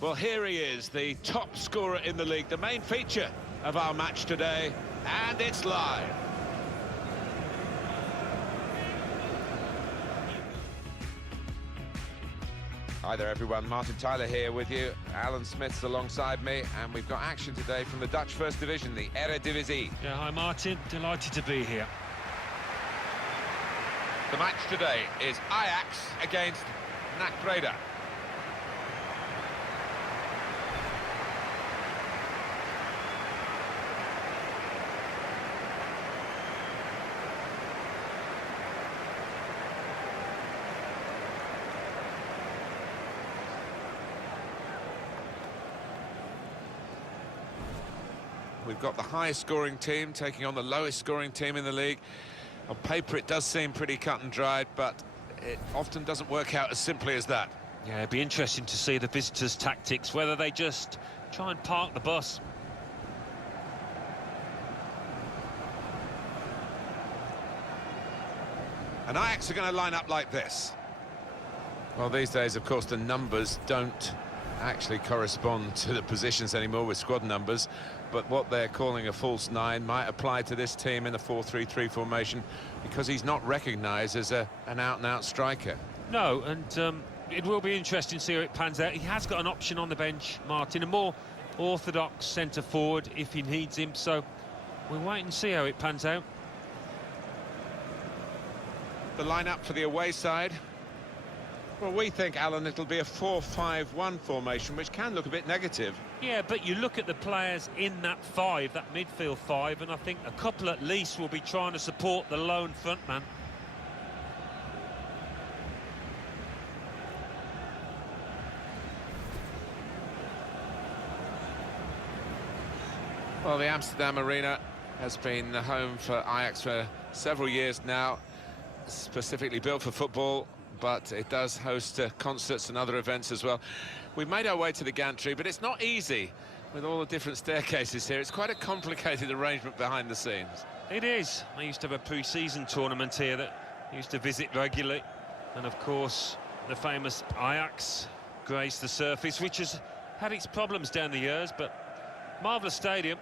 Well, here he is, the top scorer in the league, the main feature of our match today, and it's live. Hi there everyone, Martin Tyler here with you. Alan Smith's alongside me, and we've got action today from the Dutch First Division, the Eredivise. Yeah, hi Martin, delighted to be here. The match today is Ajax against Breda. We've got the highest scoring team taking on the lowest scoring team in the league. On paper it does seem pretty cut and dried, but it often doesn't work out as simply as that. Yeah, it'd be interesting to see the visitors' tactics, whether they just try and park the bus. And Ajax are going to line up like this. Well, these days, of course, the numbers don't actually correspond to the positions anymore with squad numbers, but what they're calling a false nine might apply to this team in the 4-3-3 formation because he's not recognised as an out-and-out striker. No, and it will be interesting to see how it pans out. He has got an option on the bench, Martin, a more orthodox centre-forward if he needs him, so we'll wait and see how it pans out. The lineup for the away side. Well, we think, Alan, it'll be a 4-5-1 formation, which can look a bit negative. Yeah, but you look at the players in that five, that midfield five, and I think a couple at least will be trying to support the lone front man. Well, the Amsterdam Arena has been the home for Ajax for several years now, specifically built for football, but it does host concerts and other events as well. We've made our way to the gantry, but it's not easy with all the different staircases here. It's quite a complicated arrangement behind the scenes. It is. I used to have a pre-season tournament here that I used to visit regularly, and of course the famous Ajax graced the surface, which has had its problems down the years, but marvellous stadium.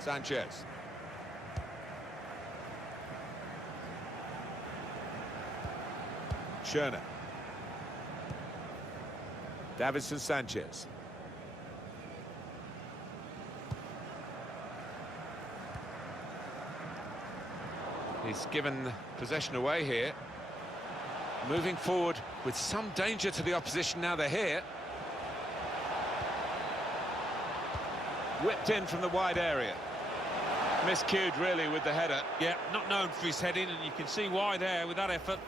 Sanchez. Schöne. Davinson Sanchez. He's given possession away here. Moving forward with some danger to the opposition now they're here. Whipped in from the wide area. Miscued really with the header. Yeah, not known for his heading, and you can see why there with that effort.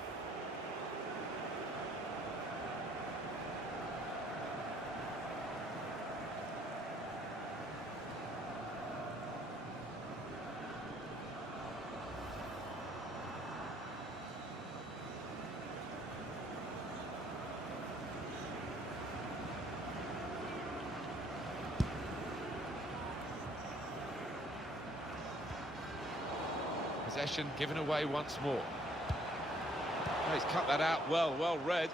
Possession given away once more. Oh, he's cut that out well read.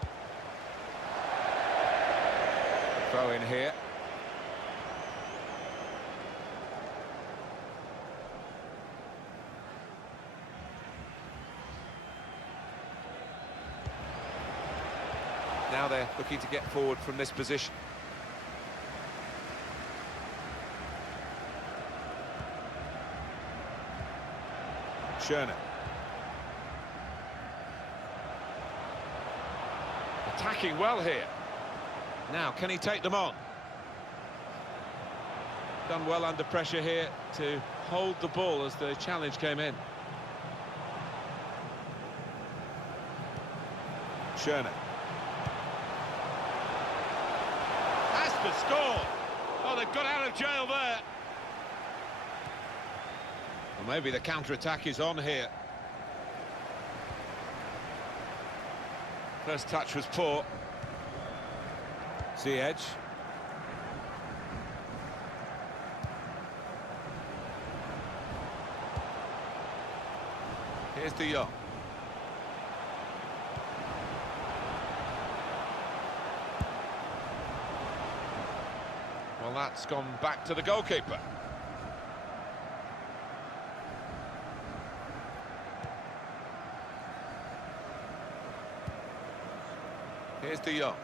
Throw in here. Now they're looking to get forward from this position. Schöne. Attacking well here. Now, can he take them on? Done well under pressure here to hold the ball as the challenge came in. Schöne. Has to score! Oh, they've got out of jail there. Well, maybe the counter-attack is on here. First touch was poor. Ziyech. Here's De Jong. Well, that's gone back to the goalkeeper. Here's De Jong.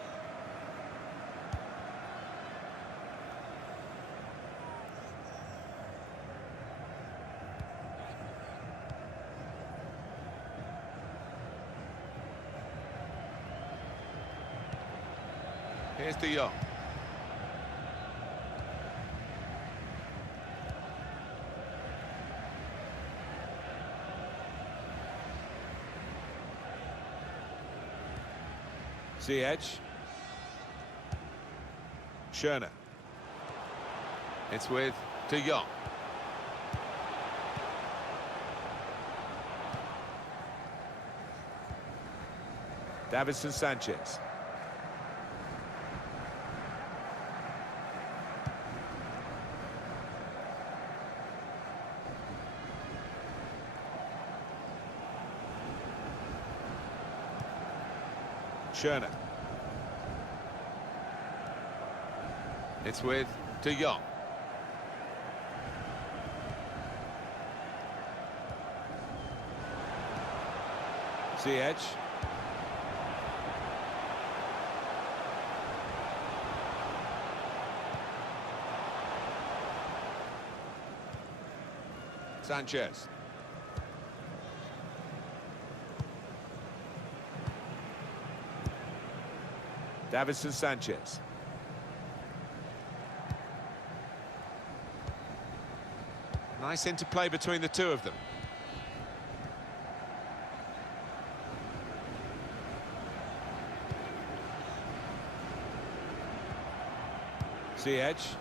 Here's De Jong. Ziyech. Schöne. It's with De Jong. Davinson Sanchez. Schöne. It's with De Jong. Ziyech. Sanchez. Davinson Sanchez. Nice interplay between the two of them. Ziyech.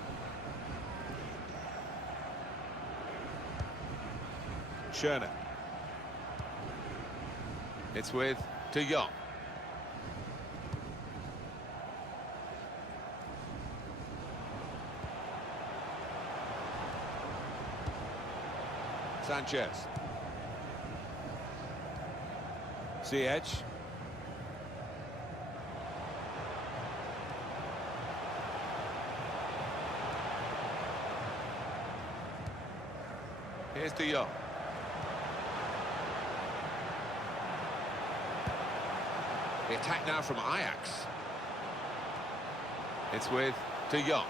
Schöne. It's with De Jong. Sanchez. Ziyech. Here's De Jong. The attack now from Ajax. It's with De Jong.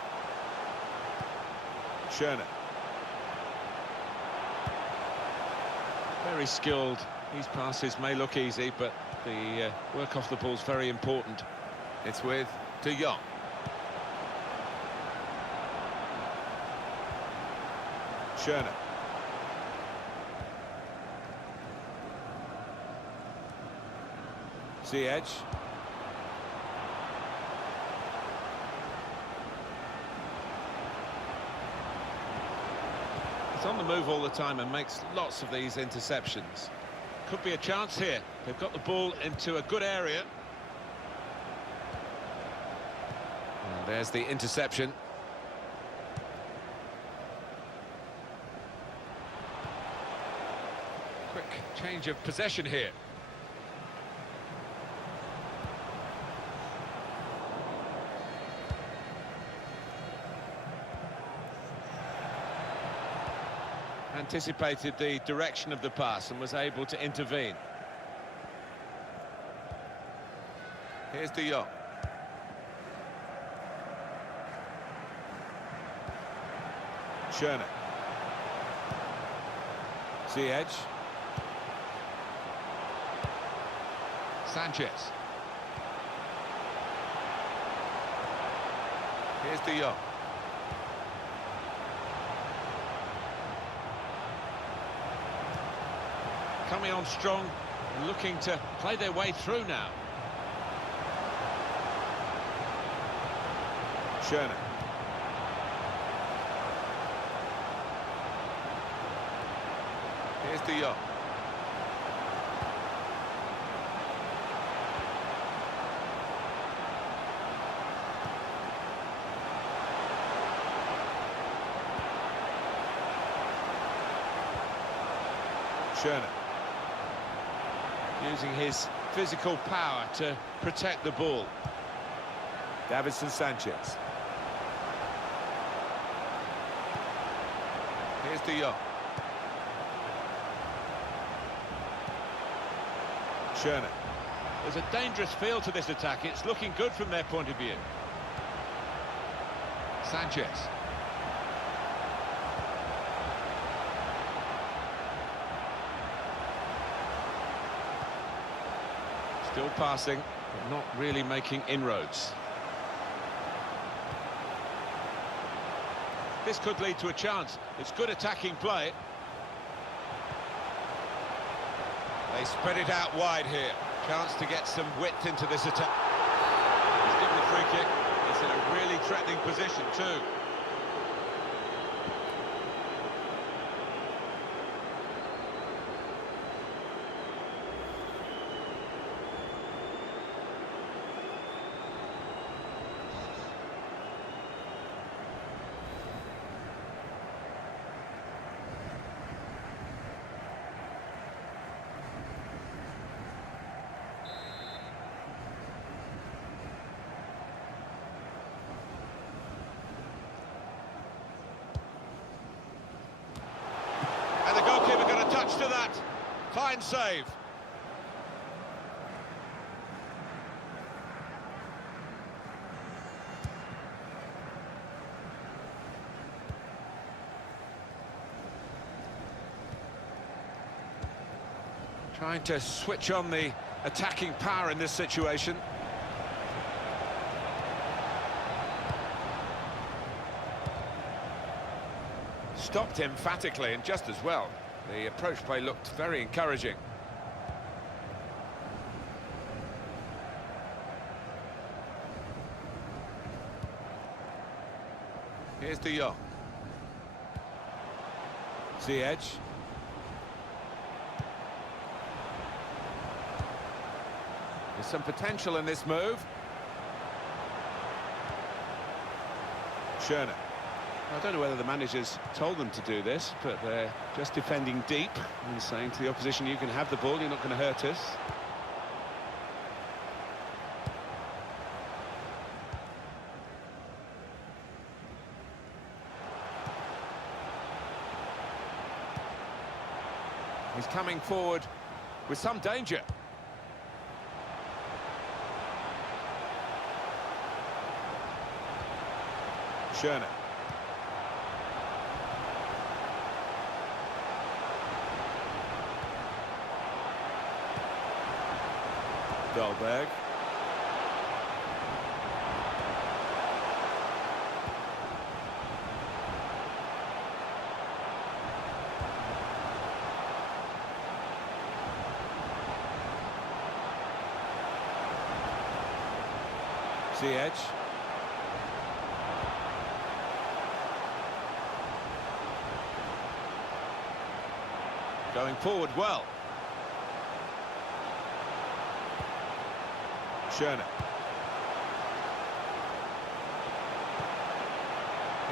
Schöne. Very skilled. These passes may look easy, but the work off the ball is very important. It's with De Jong. Schöne. Ziyech. He's on the move all the time and makes lots of these interceptions. Could be a chance here. They've got the ball into a good area. And there's the interception. Quick change of possession here. Anticipated the direction of the pass and was able to intervene. Here's De Jong. Schöne. Ziyech. Sanchez. Here's De Jong. Coming on strong, looking to play their way through now. Schöne. Here's De Jong. Schöne. Using his physical power to protect the ball. Davinson Sanchez. Here's De Jong. Schöne. There's a dangerous feel to this attack. It's looking good from their point of view. Sanchez. Still passing, but not really making inroads. This could lead to a chance. It's good attacking play. They spread it out wide here. Chance to get some width into this attack. He's given the free kick. It's in a really threatening position too. And the goalkeeper got a touch to that. Fine save. Trying to switch on the attacking power in this situation. Stopped emphatically and just as well. The approach play looked very encouraging. Here's De Jong. Ziyech. There's some potential in this move. Schöne. I don't know whether the managers told them to do this, but they're just defending deep and saying to the opposition, you can have the ball, you're not going to hurt us. He's coming forward with some danger. Schöne. Dahlberg. Ziyech. Going forward well. Schöne.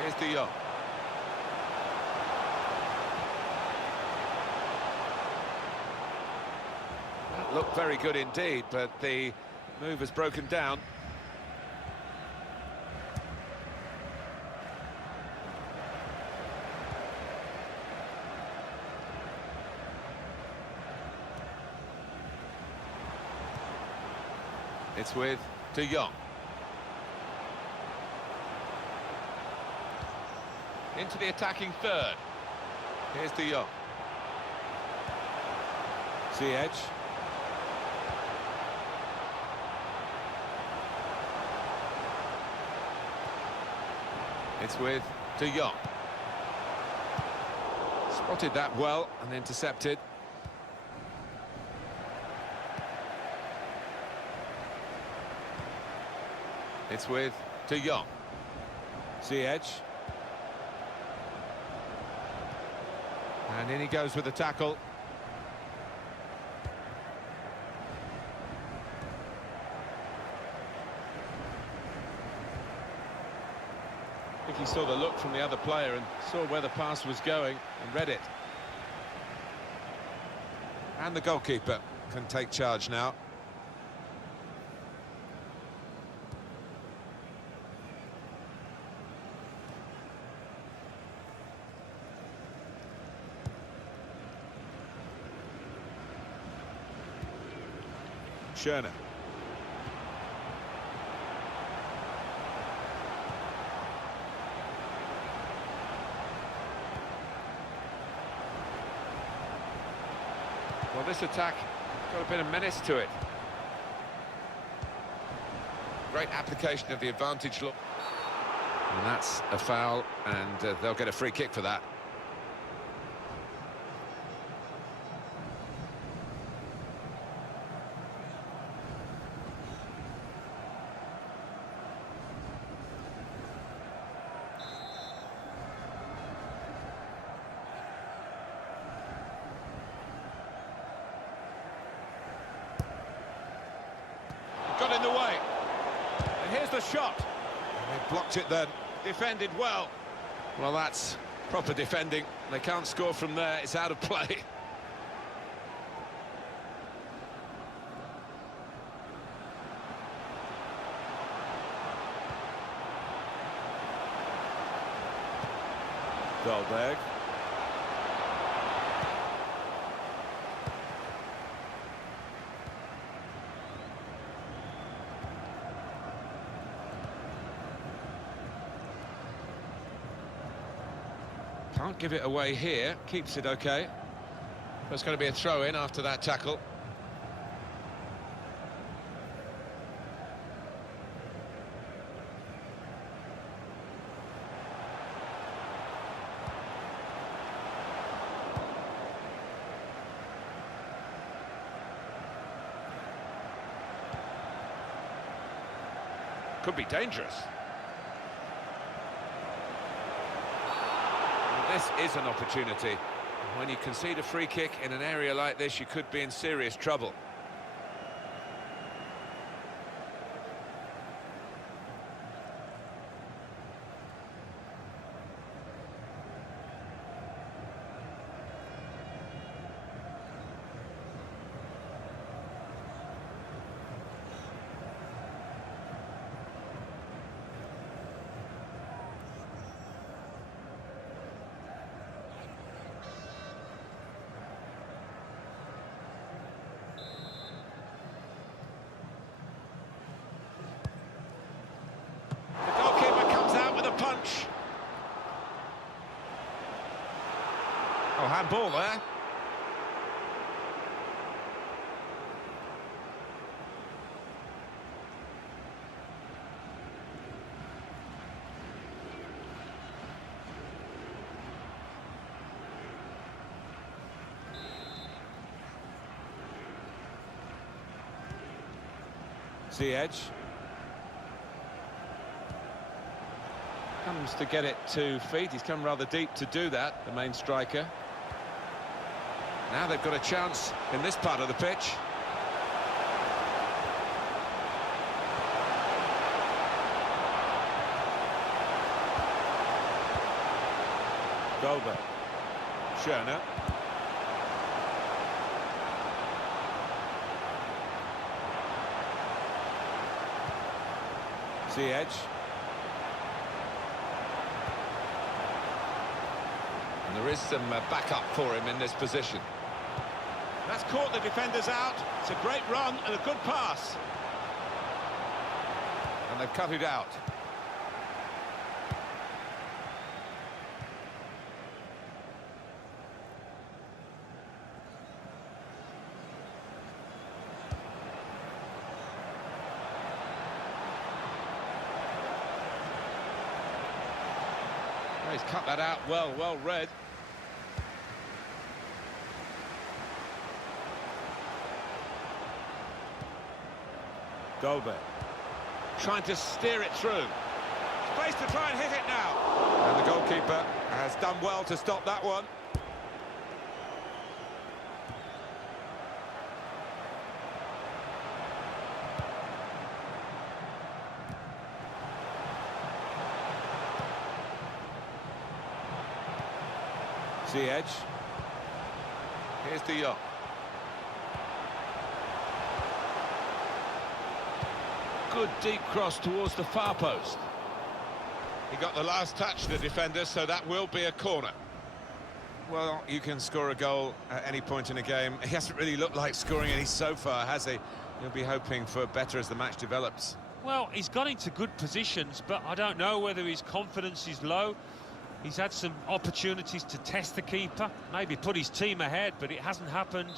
Here's De Jong. That looked very good indeed, but the move has broken down. It's with De Jong. Into the attacking third. Here's De Jong. Ziyech. It's with De Jong. Spotted that well and intercepted. It's with De Jong. Ziyech. And in he goes with the tackle. I think he saw the look from the other player and saw where the pass was going and read it. And the goalkeeper can take charge now. Schöne. Well, this attack got a bit of menace to it. Great application of the advantage look. And that's a foul, and they'll get a free kick for that. Got in the way. And here's the shot. And they blocked it then. Defended well. Well, that's proper defending. They can't score from there. It's out of play. Dahlberg. Can't give it away here. Keeps it okay. There's going to be a throw-in after that tackle. Could be dangerous. This is an opportunity. When you concede a free kick in an area like this, you could be in serious trouble. Punch. Oh, handball there. Ziyech. Comes to get it to feet. He's come rather deep to do that, the main striker. Now they've got a chance in this part of the pitch. Goldberg. Schöne. Ziyech. There is some backup for him in this position. That's caught the defenders out. It's a great run and a good pass. And they've cut it out. Well, he's cut that out well read. Goldberg trying to steer it through. Space to try and hit it now. And the goalkeeper has done well to stop that one. Ziyech. Here's De Jong. Good deep cross towards the far post. He got the last touch, the defender, so that will be a corner. Well, you can score a goal at any point in a game. He hasn't really looked like scoring any so far, has he? He'll be hoping for better as the match develops. Well, he's got into good positions, but I don't know whether his confidence is low. He's had some opportunities to test the keeper, maybe put his team ahead, but it hasn't happened.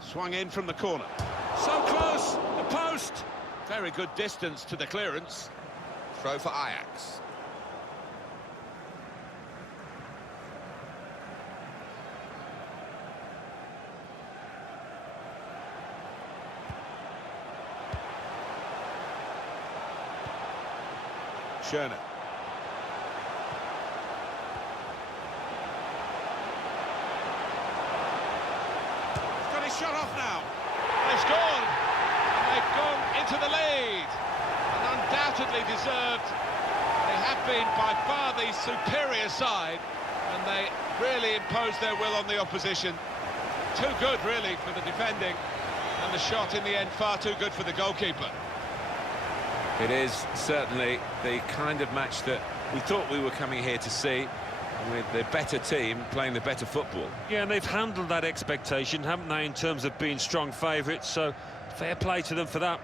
Swung in from the corner. So close, the post. Very good distance to the clearance. Throw for Ajax. Schöne. He's got his shot off now. They've scored. And they've gone into the lead. And undoubtedly deserved. They have been by far the superior side. And they really imposed their will on the opposition. Too good, really, for the defending. And the shot, in the end, far too good for the goalkeeper. It is certainly the kind of match that we thought we were coming here to see, with the better team playing the better football. Yeah, and they've handled that expectation, haven't they, in terms of being strong favourites, so fair play to them for that.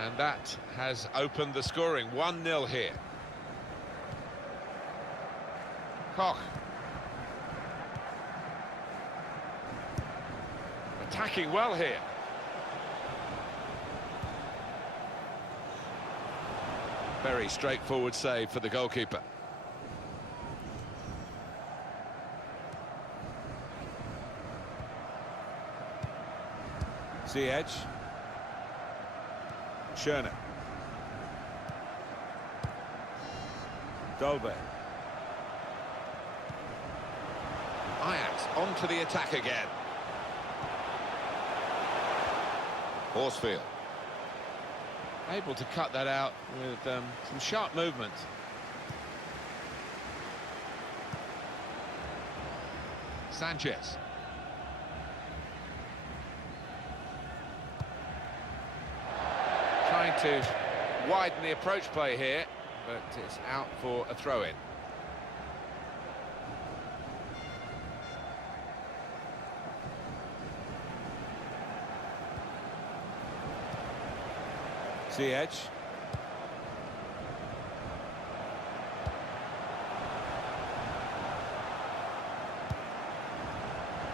And that has opened the scoring. 1-0 here. Koch. Attacking well here. Very straightforward save for the goalkeeper. Ziyech. Schöne. Dolbe. Ajax onto the attack again. Horsfield. Able to cut that out with some sharp movement. Sanchez. Trying to widen the approach play here, but it's out for a throw-in. Ziyech.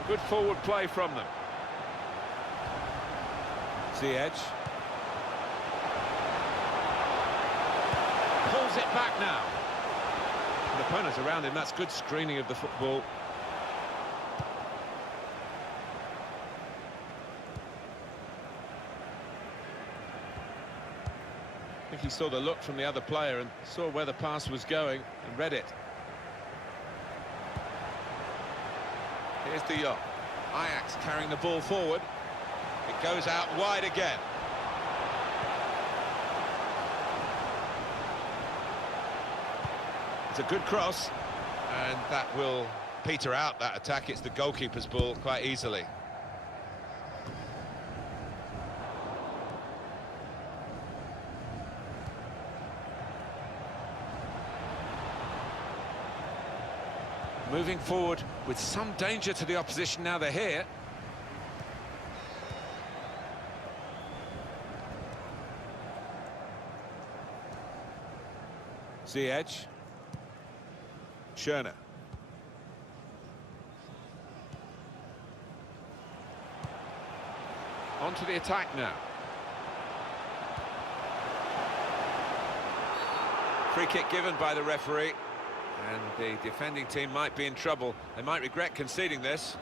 Good forward play from them. Ziyech. Pulls it back now. The opponents around him, that's good screening of the football. I think he saw the look from the other player and saw where the pass was going and read it. Here's De Jong. Ajax carrying the ball forward. It goes out wide again. It's a good cross, and that will peter out that attack. It's the goalkeeper's ball quite easily. Moving forward with some danger to the opposition now they're here. Ziyech. Schöne. On to the attack now. Free kick given by the referee. And the defending team might be in trouble. They might regret conceding this.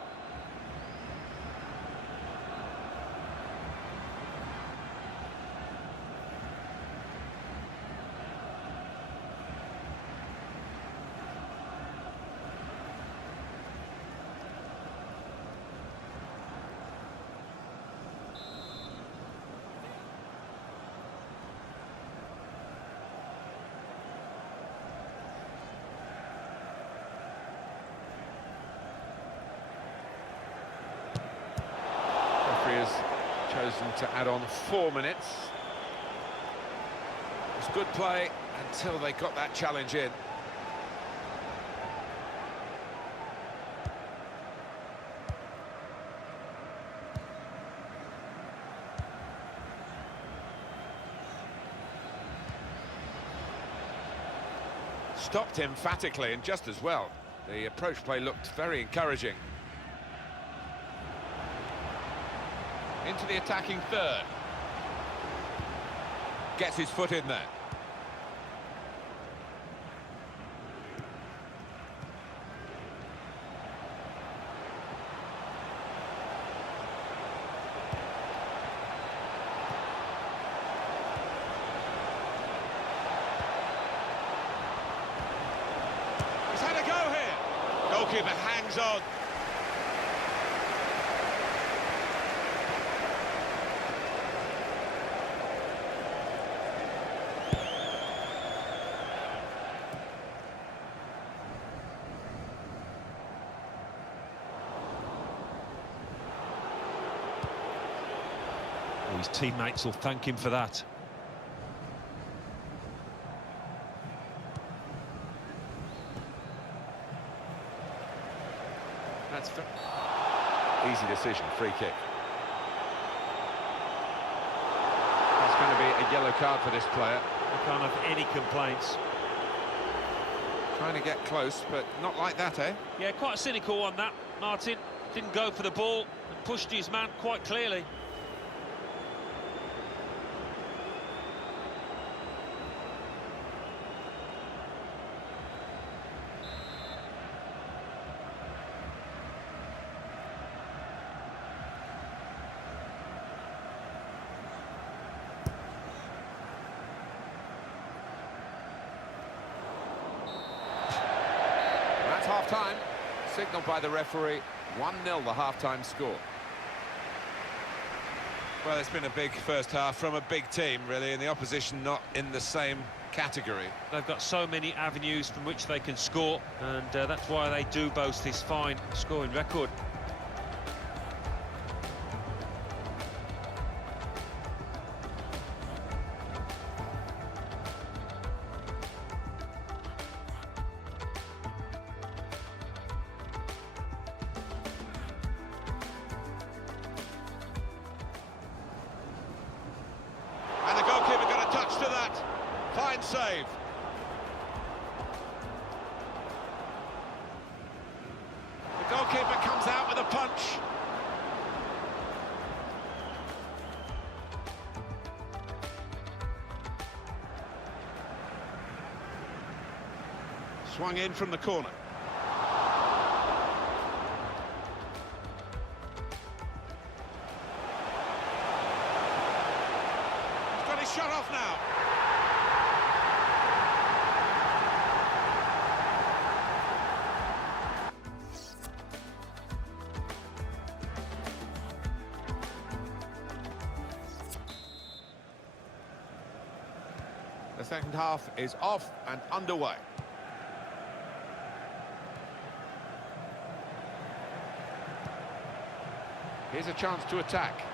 chosen to add on 4 minutes. It was good play until they got that challenge in. Stopped emphatically and just as well. The approach play looked very encouraging. Into the attacking third. Gets his foot in there. He's had a go here. Goalkeeper hangs on. His teammates will thank him for that. That's easy decision, free kick. That's going to be a yellow card for this player. I can't have any complaints. Trying to get close, but not like that, eh? Yeah, quite cynical on that, Martin. Didn't go for the ball and pushed his man quite clearly. Half-time, signalled by the referee, 1-0 the half-time score. Well, it's been a big first half from a big team, really, and the opposition not in the same category. They've got so many avenues from which they can score, and that's why they do boast this fine scoring record. And the goalkeeper got a touch to that. Fine save. The goalkeeper comes out with a punch. Swung in from the corner. He's shut off now. The second half is off and underway. Here's a chance to attack.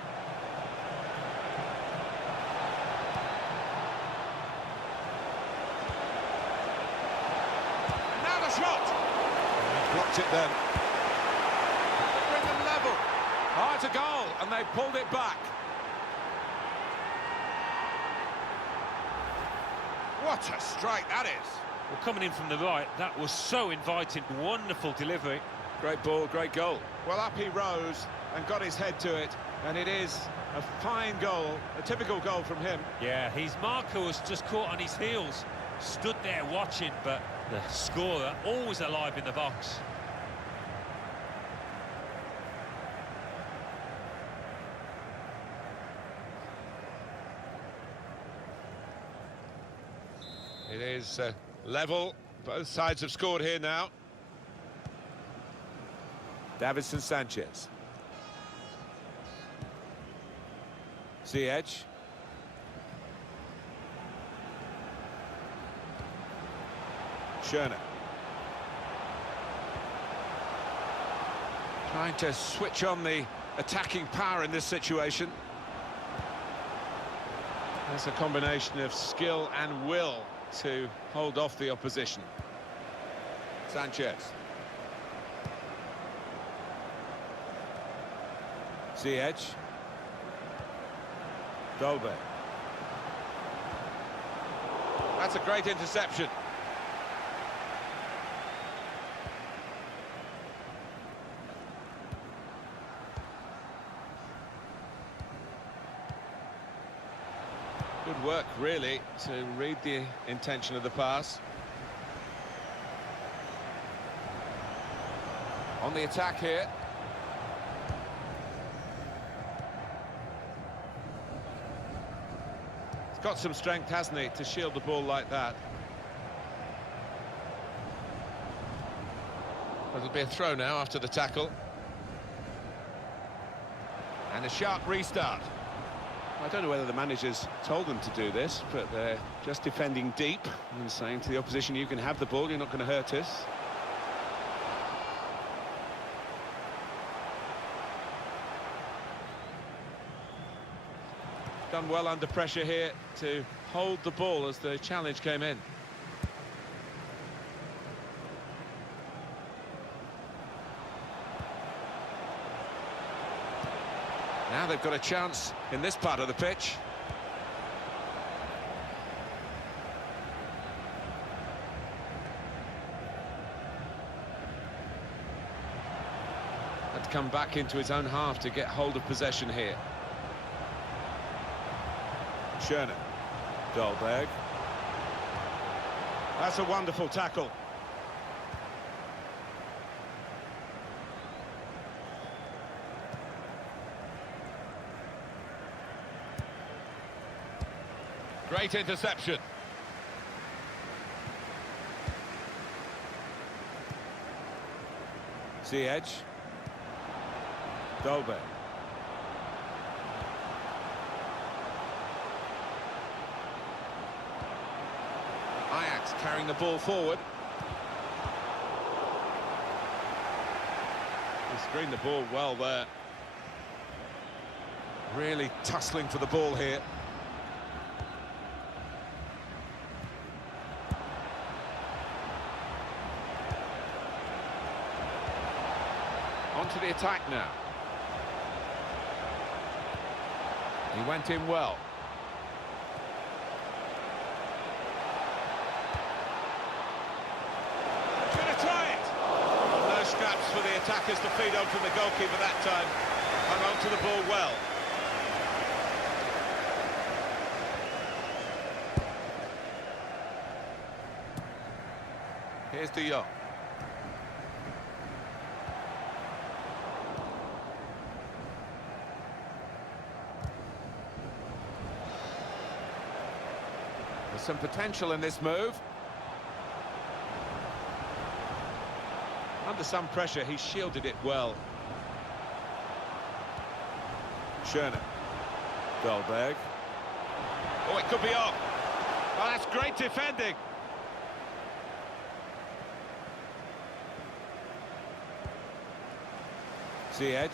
Shot! Blocked it then. Bring them level. Oh, it's a goal, and they pulled it back. What a strike that is. Well, coming in from the right, that was so inviting. Wonderful delivery. Great ball, great goal. Well, up he rose and got his head to it, and it is a fine goal, a typical goal from him. Yeah, his marker was just caught on his heels. Stood there watching, but the scorer always alive in the box. It is level. Both sides have scored here now. Davinson Sanchez. Ziyech. Schöne. Trying to switch on the attacking power in this situation. There's a combination of skill and will to hold off the opposition. Sanchez. Ziyech. Dolbe. That's a great interception. Good work, really, to read the intention of the pass. On the attack here. He's got some strength, hasn't he, to shield the ball like that. It'll be a throw now after the tackle. And a sharp restart. I don't know whether the managers told them to do this, but they're just defending deep and saying to the opposition, you can have the ball, you're not going to hurt us. Done well under pressure here to hold the ball as the challenge came in. Now they've got a chance in this part of the pitch. Had to come back into his own half to get hold of possession here. Schöne. Dolberg. That's a wonderful tackle. Great interception. Ziyech. Dolbe. Ajax carrying the ball forward. He screened the ball well there. Really tussling for the ball here. Onto the attack now. He went in well. Gonna try it! Well, no scraps for the attackers to feed on from the goalkeeper that time. Hung on to the ball well. Here's De Jong. There's some potential in this move. Under some pressure, he shielded it well. Schöne. Dolberg. Oh, it could be on. Oh, that's great defending. Ziyech.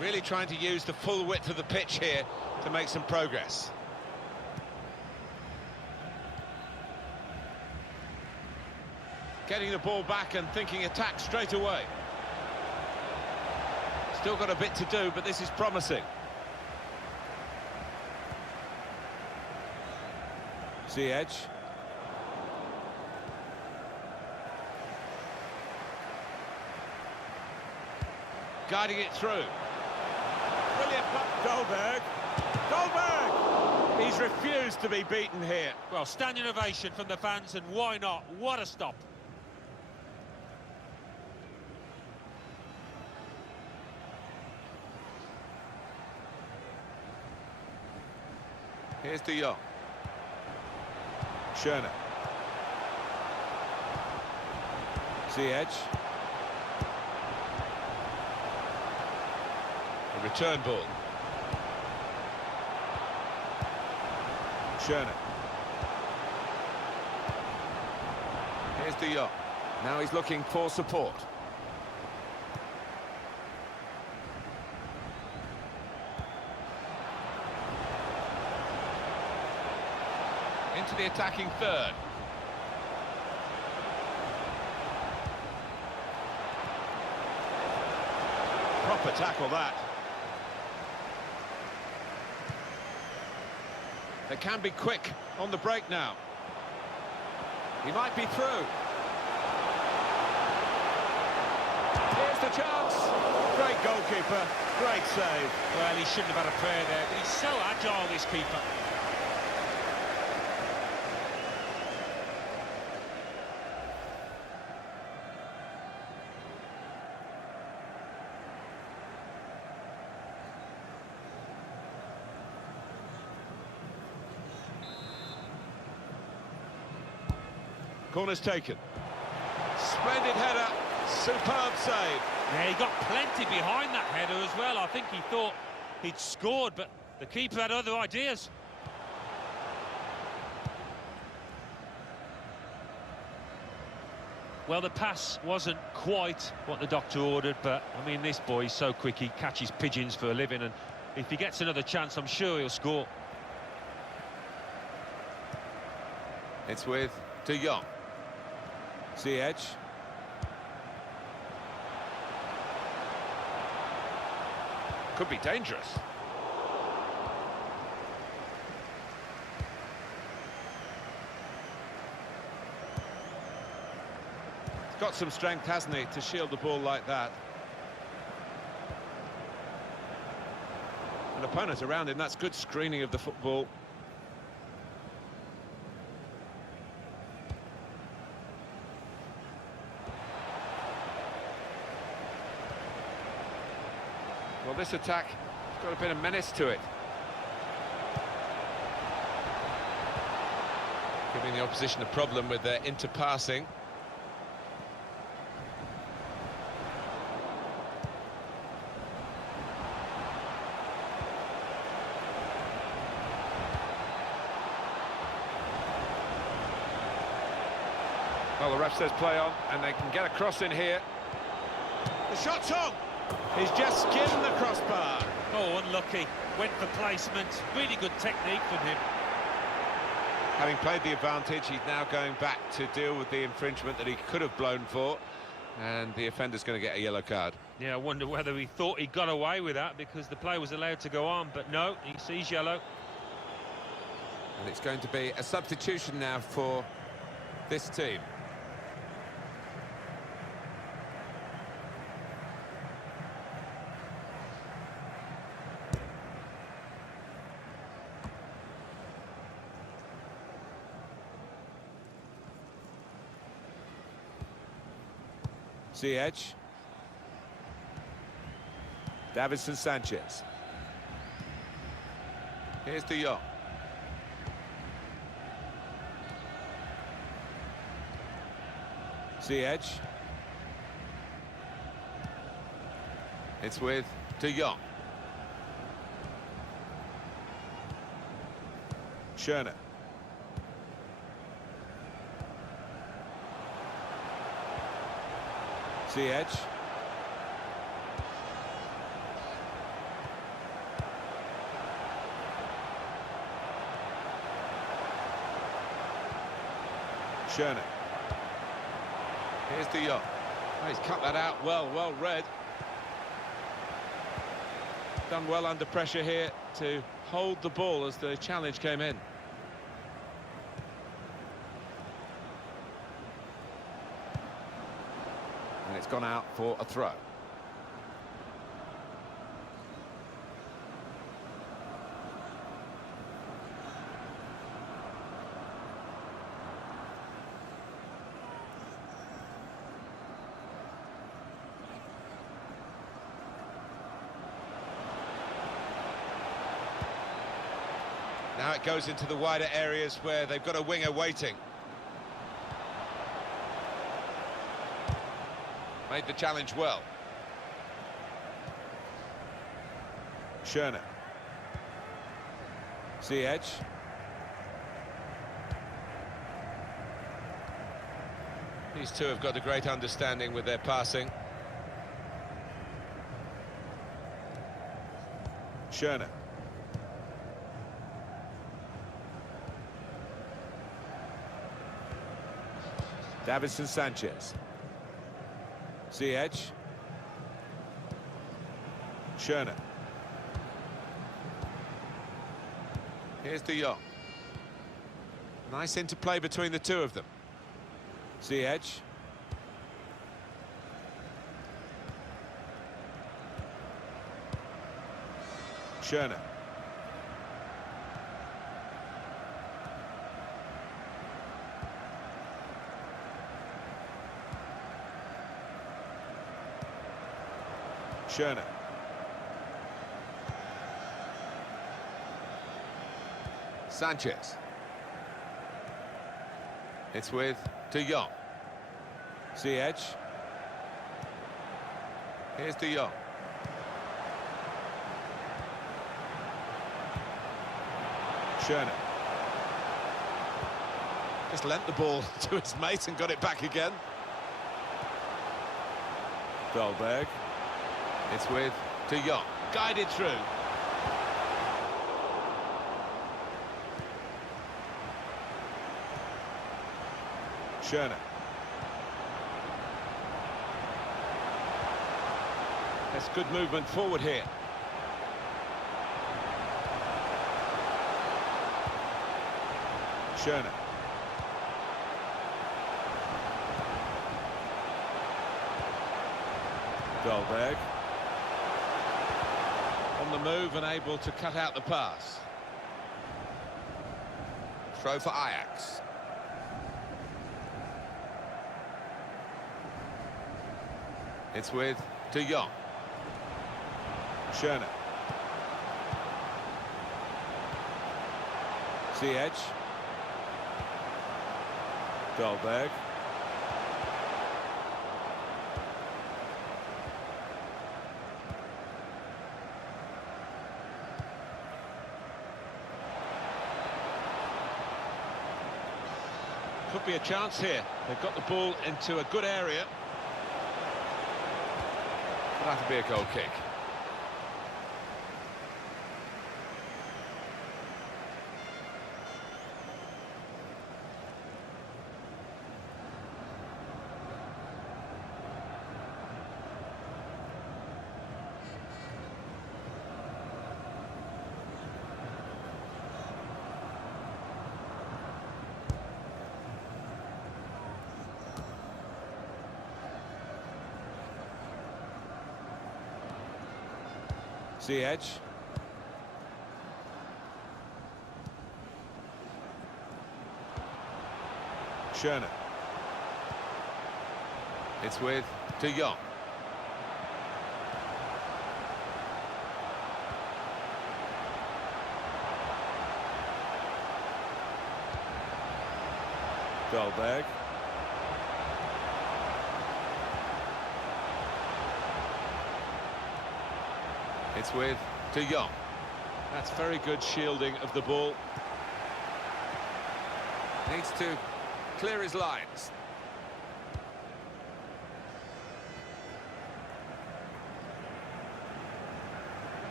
Really trying to use the full width of the pitch here to make some progress. Getting the ball back and thinking attack straight away. Still got a bit to do, but this is promising. Ziyech. Guiding it through. Brilliant. Dolberg. Dolberg! He's refused to be beaten here. Well, standing ovation from the fans, and why not? What a stop. Here's De Jong. Schöne. Ziyech. A return ball. Schöne. Here's De Jong. Now he's looking for support. into the attacking third. Proper tackle, that. They can be quick on the break now. He might be through. Here's the chance. Great goalkeeper, great save. Well, he shouldn't have had a prayer there, but he's so agile, this keeper. Corner's taken. Splendid header, superb save. Yeah, he got plenty behind that header as well. I think he thought he'd scored, but the keeper had other ideas. Well, the pass wasn't quite what the doctor ordered, but, I mean, this boy's so quick, he catches pigeons for a living, and if he gets another chance, I'm sure he'll score. It's with De Jong. Ziyech. Could be dangerous. He's got some strength, hasn't he, to shield the ball like that. An opponent around him, that's good screening of the football. Well, this attack has got a bit of menace to it. Giving the opposition a problem with their interpassing. Well, the ref says play on, and they can get a cross in here. The shot's on! He's just skinned the crossbar. Oh, unlucky. Went for placement. Really good technique from him. Having played the advantage, he's now going back to deal with the infringement that he could have blown for, and the offender's going to get a yellow card. Yeah, I wonder whether he thought he got away with that because the play was allowed to go on, but no, he sees yellow. And it's going to be a substitution now for this team. Ziyech. Davinson Sanchez. Here's De Jong. Ziyech. It's with De Jong. Schöne. Ziyech. Schöne. Here's De Jong. Oh, he's cut that out well read. Done well under pressure here to hold the ball as the challenge came in. And it's gone out for a throw. Now it goes into the wider areas where they've got a winger waiting. Made the challenge well. Schöne. Ziyech. These two have got a great understanding with their passing. Schöne. Davinson Sanchez. Ziyech. Schöne. Here's De Jong. Nice interplay between the two of them. Ziyech. Schöne. Schöne. Sanchez. It's with De Jong. Ziyech. Here's De Jong. Schöne. Just lent the ball to his mate and got it back again. Dolberg. It's with De Jong. Guided through. Schöne. That's good movement forward here. Schöne. Dolberg. On the move and able to cut out the pass. Throw for Ajax. It's with De Jong. Schöne. Ziyech. Dolberg. Could be a chance here. They've got the ball into a good area. That'll be a goal kick. Ziyech. Schöne. It's with De Jong. Dolberg. It's with De Jong. That's very good shielding of the ball. Needs to clear his lines.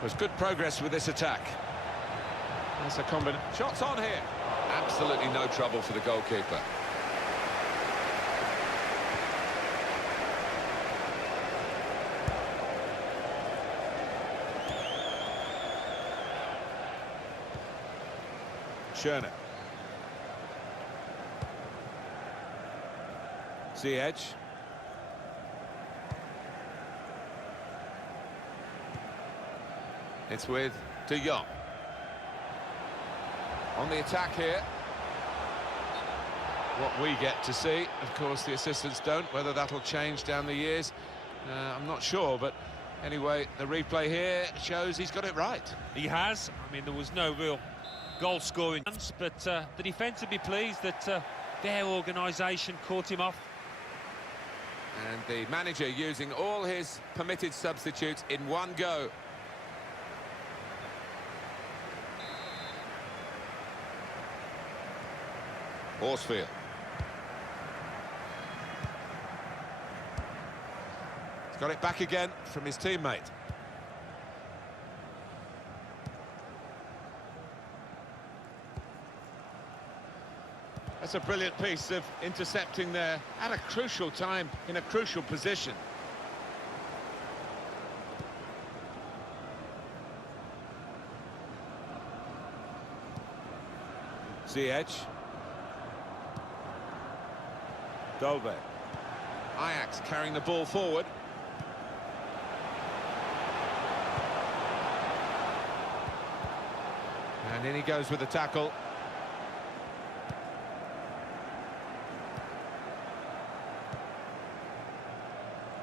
There's good progress with this attack. That's a combination. Shots on here. Absolutely no trouble for the goalkeeper. Schöne. Ziyech. It's with De Jong. On the attack here. What we get to see, of course the assistants don't. Whether that'll change down the years, I'm not sure, but anyway, the replay here shows he's got it right. He has. I mean, there was no real goal-scoring, but the defence would be pleased that their organisation caught him off. And the manager using all his permitted substitutes in one go. Horsfield. He's got it back again from his teammate. That's That's a brilliant piece of intercepting there at a crucial time, in a crucial position. Ziyech. Dolbe. Ajax carrying the ball forward. And in he goes with the tackle.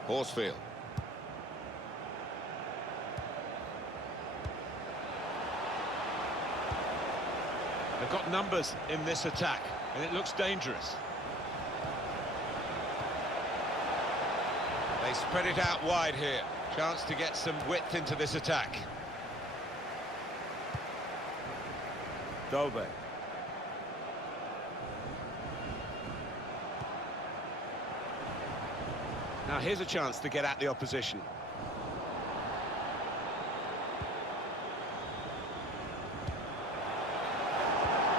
Horsfield. They've got numbers in this attack, and it looks dangerous. They spread it out wide here. Chance to get some width into this attack. Dolbe. Now here's a chance to get at the opposition.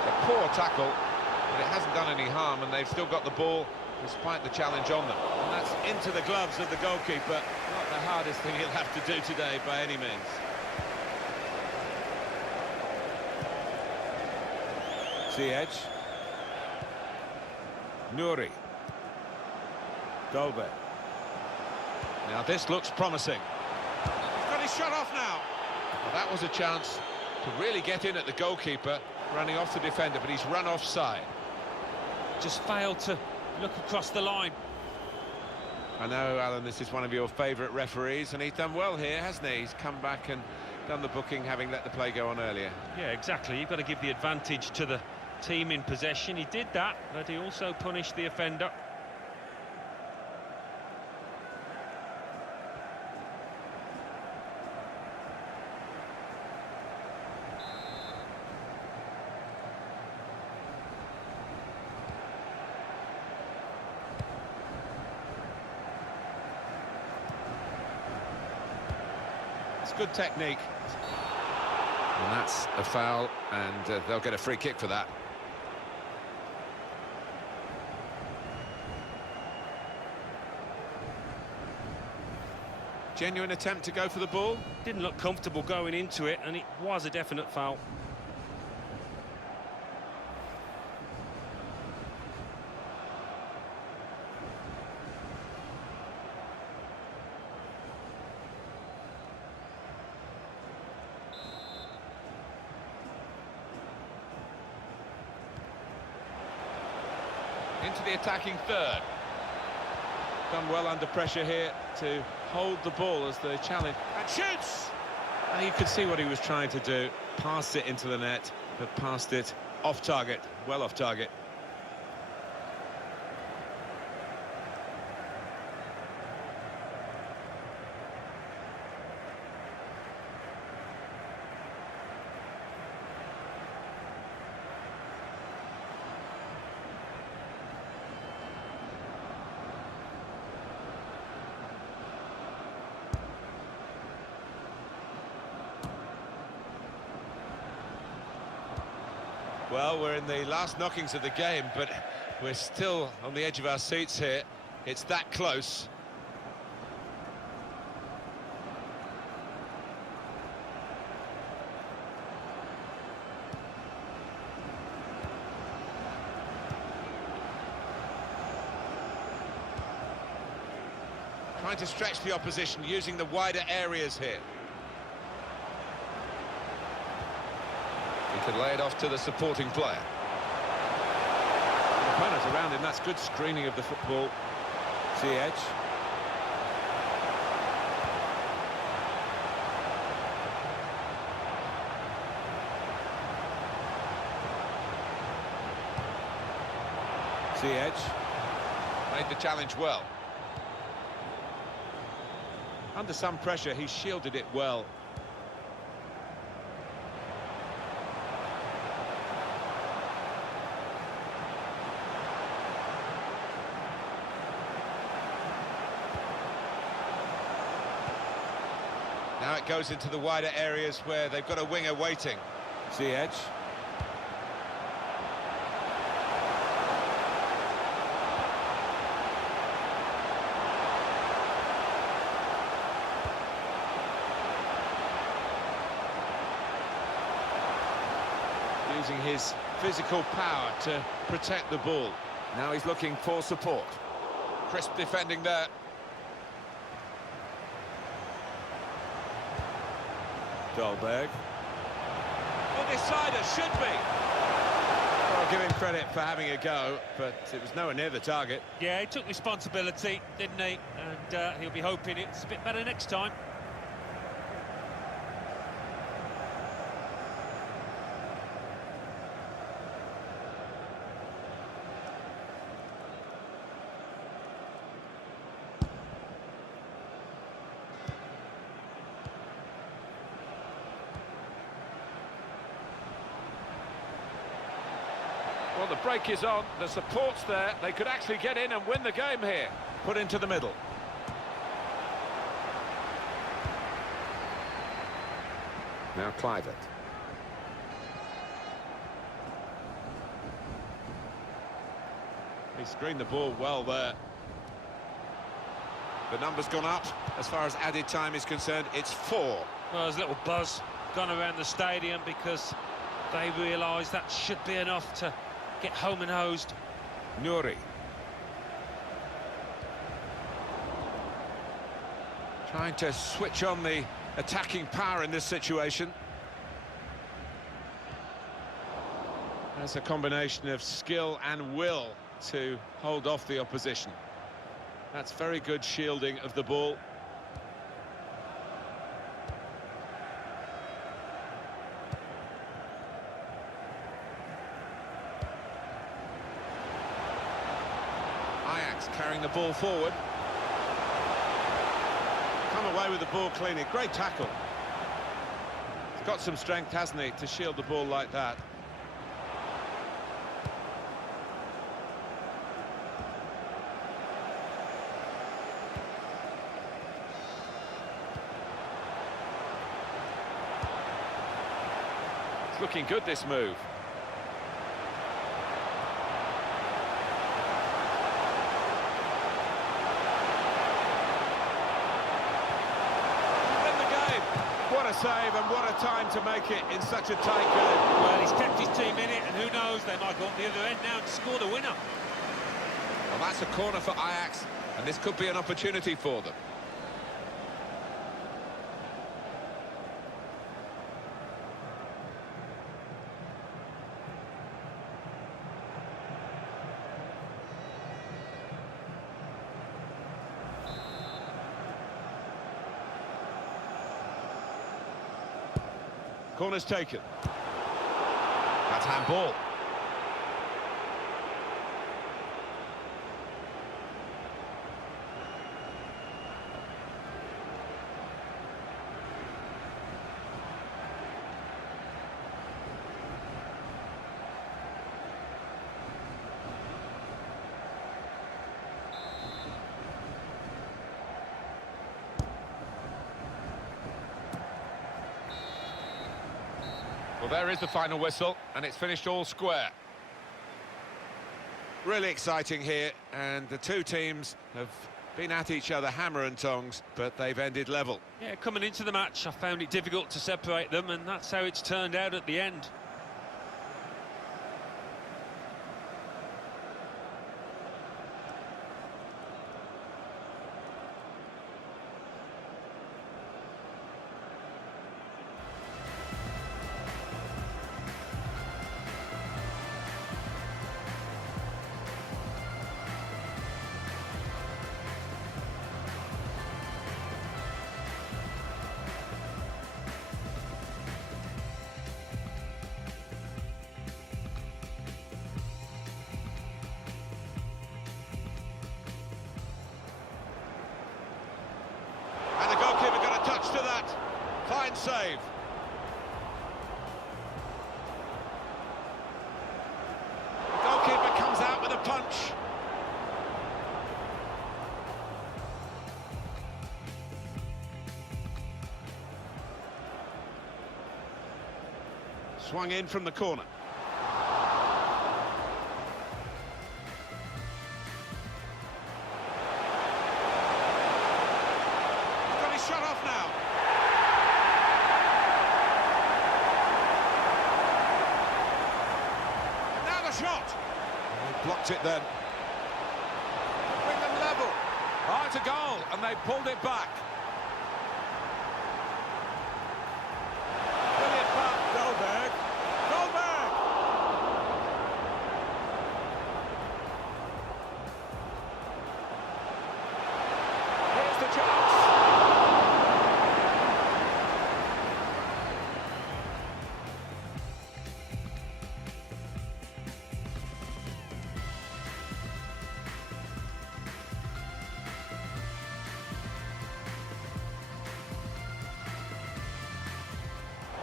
A poor tackle, but it hasn't done any harm, and they've still got the ball despite the challenge on them. And that's into the gloves of the goalkeeper. Not the hardest thing he'll have to do today by any means. Ziyech. Nouri. Dolbe. Now this looks promising. He's got his shot off now. Well, that was a chance to really get in at the goalkeeper, running off the defender, but he's run offside. Just failed to look across the line. I know, Alan, this is one of your favourite referees, and he's done well here, hasn't he? He's come back and done the booking, having let the play go on earlier. Yeah, exactly. You've got to give the advantage to the team in possession. He did that, but he also punished the offender. It's good technique. And that's a foul, and they'll get a free kick for that. Genuine attempt to go for the ball. Didn't look comfortable going into it, and it was a definite foul. Into the attacking third. Done well under pressure here to hold the ball as the challenge. And shoots! And you could see what he was trying to do. Passed it into the net, but passed it off target, well off target. Well, we're in the last knockings of the game, but we're still on the edge of our seats here. It's that close. Trying to stretch the opposition, using the wider areas here. He could lay it off to the supporting player. The opponent around him, that's good screening of the football. Ziyech. Ziyech. Made the challenge well. Under some pressure, he shielded it well. Now it goes into the wider areas where they've got a winger waiting. Ziyech. using his physical power to protect the ball. Now he's looking for support. Crisp defending there. Dolberg. The decider should be. Well, I'll give him credit for having a go, but it was nowhere near the target. Yeah, he took responsibility, didn't he? And he'll be hoping it's a bit better next time. Well, the break is on, the support's there, they could actually get in and win the game here. Put into the middle. Now Clivert. He screened the ball well there. The number's gone up. As far as added time is concerned, it's 4. Well, there's a little buzz gone around the stadium because they realise that should be enough to get home and hosed. Nuri. Trying to switch on the attacking power in this situation. That's a combination of skill and will to hold off the opposition. That's very good shielding of the ball. Ajax carrying the ball forward. Come away with the ball cleanly. Great tackle. He's got some strength, hasn't he, to shield the ball like that. It's looking good, this move. What a save and what a time to make it in such a tight game. Well, he's kept his team in it, and who knows, they might go on the other end now to score the winner. Well, that's a corner for Ajax, and this could be an opportunity for them. Corner's taken. That's handball. Well, there is the final whistle, and it's finished all square. Really exciting here, and the two teams have been at each other hammer and tongs, but they've ended level. Yeah, coming into the match, I found it difficult to separate them, and that's how it's turned out at the end. To that, fine save. The goalkeeper comes out with a punch. Swung in from the corner. He's got his shot off now. shot. He blocked it then. Bring them level. Oh, it's a goal, and they pulled it back. Brilliant pass. Goldberg. Goldberg! Here's the chance.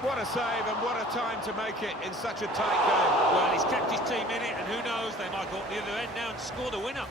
What a save and what a time to make it in such a tight game. Well, he's kept his team in it, and who knows, they might go up the other end now and score the winner.